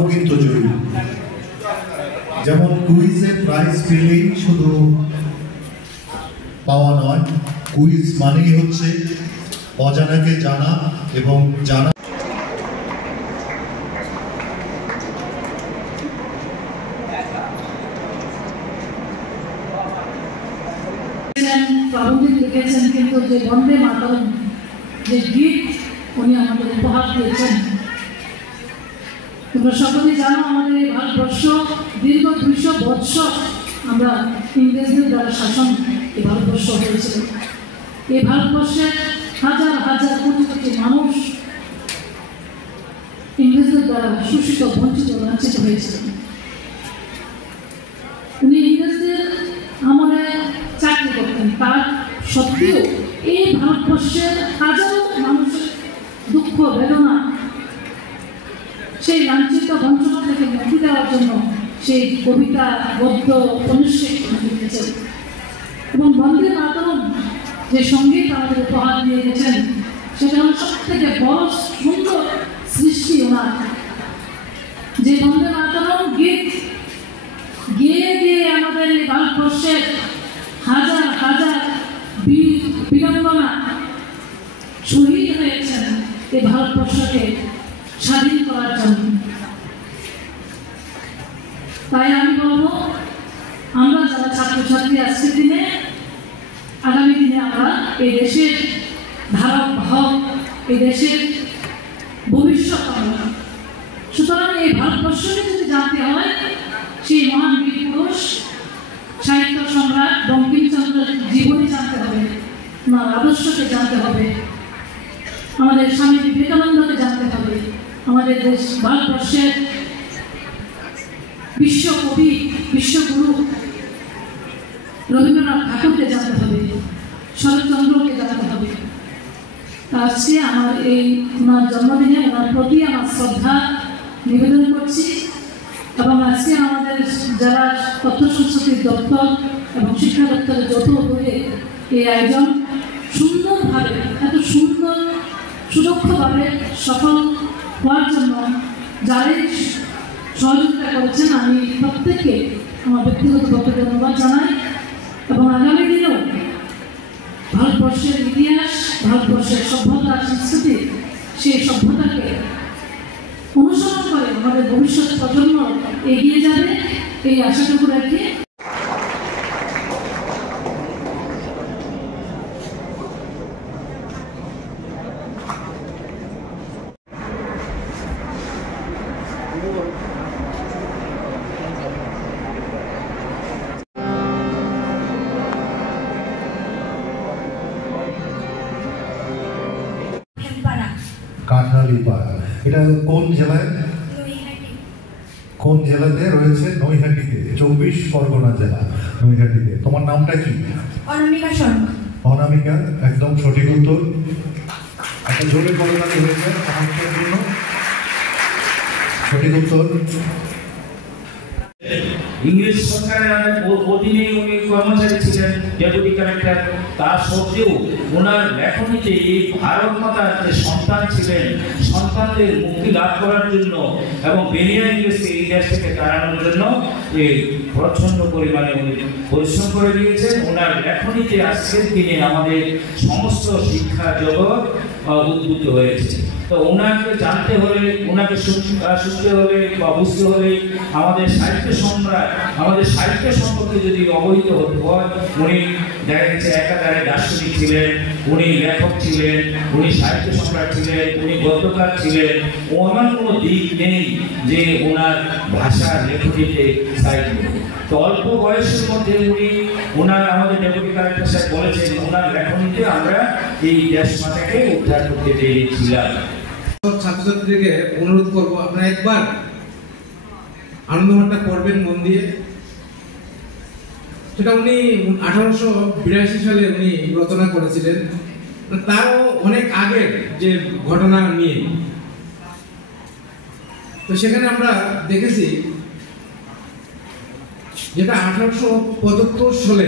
তারাও কিন্তু জয়ী। যেমন কুইজে প্রাইজ পেলেই শুধু পাওয়া নয়, কুইজ মানেই হচ্ছে অজানাকে জানা এবং জানা। প্রাবন্ধিক লিখেছেন, কিন্তু যে বন্দে মাতরম যে গীত উনি আমাদের উপহার দিয়েছেন, তোমরা সকলেই জানো আমাদের এই ভারতবর্ষ দীর্ঘ 200 বৎসর আমরা ইংরেজদের দ্বারা শাসন এই ভারতবর্ষ হয়েছিল। এই ভারতবর্ষের হাজার হাজার কোটি কোটি মানুষ ইংরেজদের দ্বারা শোষিত, বঞ্চিত, লাঞ্ছিত হয়েছিল। উনি ইংরেজদের আমলে চাকরি করতেন, তার সত্ত্বেও এই ভারতবর্ষের হাজারো মানুষের দুঃখ বেদনা, সেই লাঞ্ছিত বঞ্চনা থেকে মুক্তি দেওয়ার জন্য সেই কবিতা, গদ্য, উপন্যাস লিখেছেন। এবং বন্দে মাতরম যে সঙ্গীত আমাদের উপহার দিয়ে গেছেন, সেটা হল সব থেকে বড় সুন্দর সৃষ্টি ওনার। যে বন্দে মাতরম গীত গিয়ে গিয়ে আমাদের এই ভারতবর্ষের হাজার হাজার বীরাঙ্গনা শহীদ হয়েছেন এই ভারতবর্ষকে স্বাধীন করার জন্য। তাই আমি বলবো, আমরা যারা ছাত্রছাত্রী আজকের দিনে, আগামী দিনে আমরা এই দেশের ধারক বাহক, এই দেশের ভবিষ্যৎ আমরা। সুতরাং এই ভারতবর্ষকে যদি জানতে হয়, সেই মহান বীর পুরুষ সাহিত্য সম্রাট বঙ্কিমচন্দ্রের জীবনী জানতে হবে, ওনার আদর্শকে জানতে হবে, আমাদের স্বামী বিবেকানন্দকে জানতে হবে, আমাদের দেশ ভারতবর্ষের বিশ্বকবি, বিশ্বগুরু রবীন্দ্রনাথ ঠাকুরকে জানতে হবে, শরৎচন্দ্রকে জানতে হবে। আজকে আমার এই ওনার জন্মদিনে ওনার প্রতি আমার শ্রদ্ধা নিবেদন করছি। এবং আজকে আমাদের যারা তথ্য সংস্কৃতি দপ্তর এবং শিক্ষা দপ্তরের যৌথ উদ্যোগে এই আয়োজন সুন্দরভাবে, এত সুন্দর সুদক্ষভাবে সফল হওয়ার জন্য যারাই সহযোগিতা করেছেন, আমি প্রত্যেককে আমার ব্যক্তিগতভাবে ধন্যবাদ জানাই। এবং আগামী দিনেও ভারতবর্ষের ইতিহাস, ভারতবর্ষের সভ্যতা, সংস্কৃতি, সেই সভ্যতাকে অনুসরণ করে আমাদের ভবিষ্যৎ প্রজন্ম এগিয়ে যাবে, এই আশাটুকু রেখে কাঠালিপাড়া, এটা কোন জেলায়? কোন জেলাতে রয়েছে? নৈহাটিতে, 24 পরগনা জেলা, নৈহাটিতে। তোমার নামটা কি? অনামিকা শর্মা। অনামিকা, একদম সঠিক উত্তর। একটা জোরে করতালি হয়েছে অনামিকার জন্য। সঠিক উত্তর। ইংরেজ সরকারের অধীনে উনি কর্মচারী ছিলেন, ডেপুটি কালেক্টর। তা সত্ত্বেও ওনার লেখনীতে এই ভারত মাতার যে সন্তান ছিলেন, সন্তানদের মুক্তি লাভ করার জন্য এবং বেনিয়া ইংরেজকে এই দেশ থেকে তাড়ানোর জন্য এই প্রচন্ড পরিমাণে উনি পরিশ্রম করে দিয়েছেন। ওনার লেখনীতে আজকের দিনে আমাদের সমস্ত শিক্ষা জগৎ উদ্বুদ্ধ হয়েছে। তো ওনাকে জানতে হলে, ওনাকে শুনতে হলে বা বুঝতে হলে আমাদের সাহিত্য সম্রাট, আমাদের সাহিত্য সম্পর্কে যদি অবহিত হতে হয়, উনি দেখা গেছে একাধারে দার্শনিক ছিলেন, উনি লেখক ছিলেন, উনি সাহিত্য সম্রাট ছিলেন, উনি গদ্যকার ছিলেন। এমন কোনো দিক নেই যে ওনার ভাষা লেখনীতে সাহিত্য। তো অল্প বয়সের মধ্যে উনি ওনার আমাদের ডেপুটি কালেক্টর সাহেব বলেছেন, ওনার লেখনীতে আমরা এই দেশ মাতাকে উদ্ধার করতে পেরেছিলাম। ছাত্রছাত্রীদেরকে অনুরোধ করবো, আপনারা একবার আনন্দমাঠটা পড়বেন মন দিয়ে। সেটা উনি 1882 সালে উনি রচনা করেছিলেন, তারও অনেক আগের যে ঘটনা নিয়ে। তো সেখানে আমরা দেখেছি যেটা 1875 সালে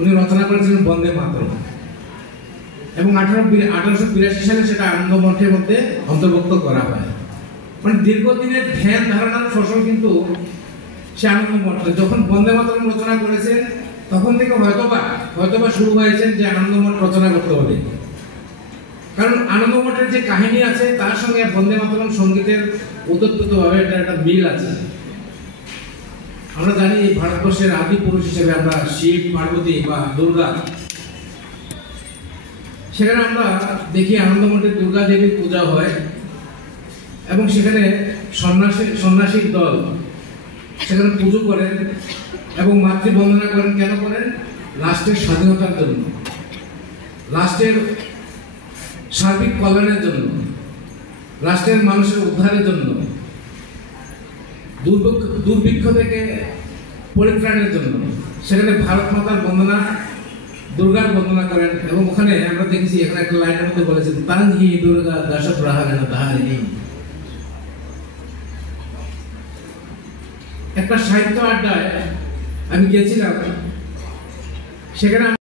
উনি রচনা করেছিলেন বন্দে মাতরম, এবং 1882 সালে সেটা আনন্দমঠের মধ্যে অন্তর্ভুক্ত করা হয়। মানে দীর্ঘদিনের ধ্যান ধারণার ফসল কিন্তু সে আনন্দমঠ। যখন বন্দে মাতরম রচনা করেছেন তখন থেকে হয়তোবা শুরু হয়েছেন যে আনন্দমঠ রচনা করতে হবে, কারণ আনন্দমঠের যে কাহিনী আছে তার সঙ্গে বন্দে মাতরম সঙ্গীতের ওতপ্রোতভাবে একটা মিল আছে। আমরা জানি এই ভারতবর্ষের আদি পুরুষ হিসেবে আমরা শিব, পার্বতী বা দুর্গা, সেখানে আমরা দেখি আনন্দমঠে দুর্গা দেবীর পূজা হয় এবং সেখানে সন্ন্যাসীর দল সেখানে পুজো করেন এবং মাতৃবন্দনা করেন। কেন করেন? রাষ্ট্রের স্বাধীনতার জন্য, রাষ্ট্রের সার্বিক কল্যাণের জন্য, রাষ্ট্রের মানুষের উদ্ধারের জন্য, দুর্ভিক্ষ থেকে পরিত্রাণের জন্য। সেখানে ভারত মাতার বন্দনা, দুর্গার বন্দনা করেন এবং ওখানে আমরা দেখেছি এখানে একটা লাইনের মধ্যে বলেছেন তাং হি দুর্গা দশ প্রহারেণ তাহারিণী। একটা সাহিত্য আড্ডায় আমি গিয়েছিলাম, সেখানে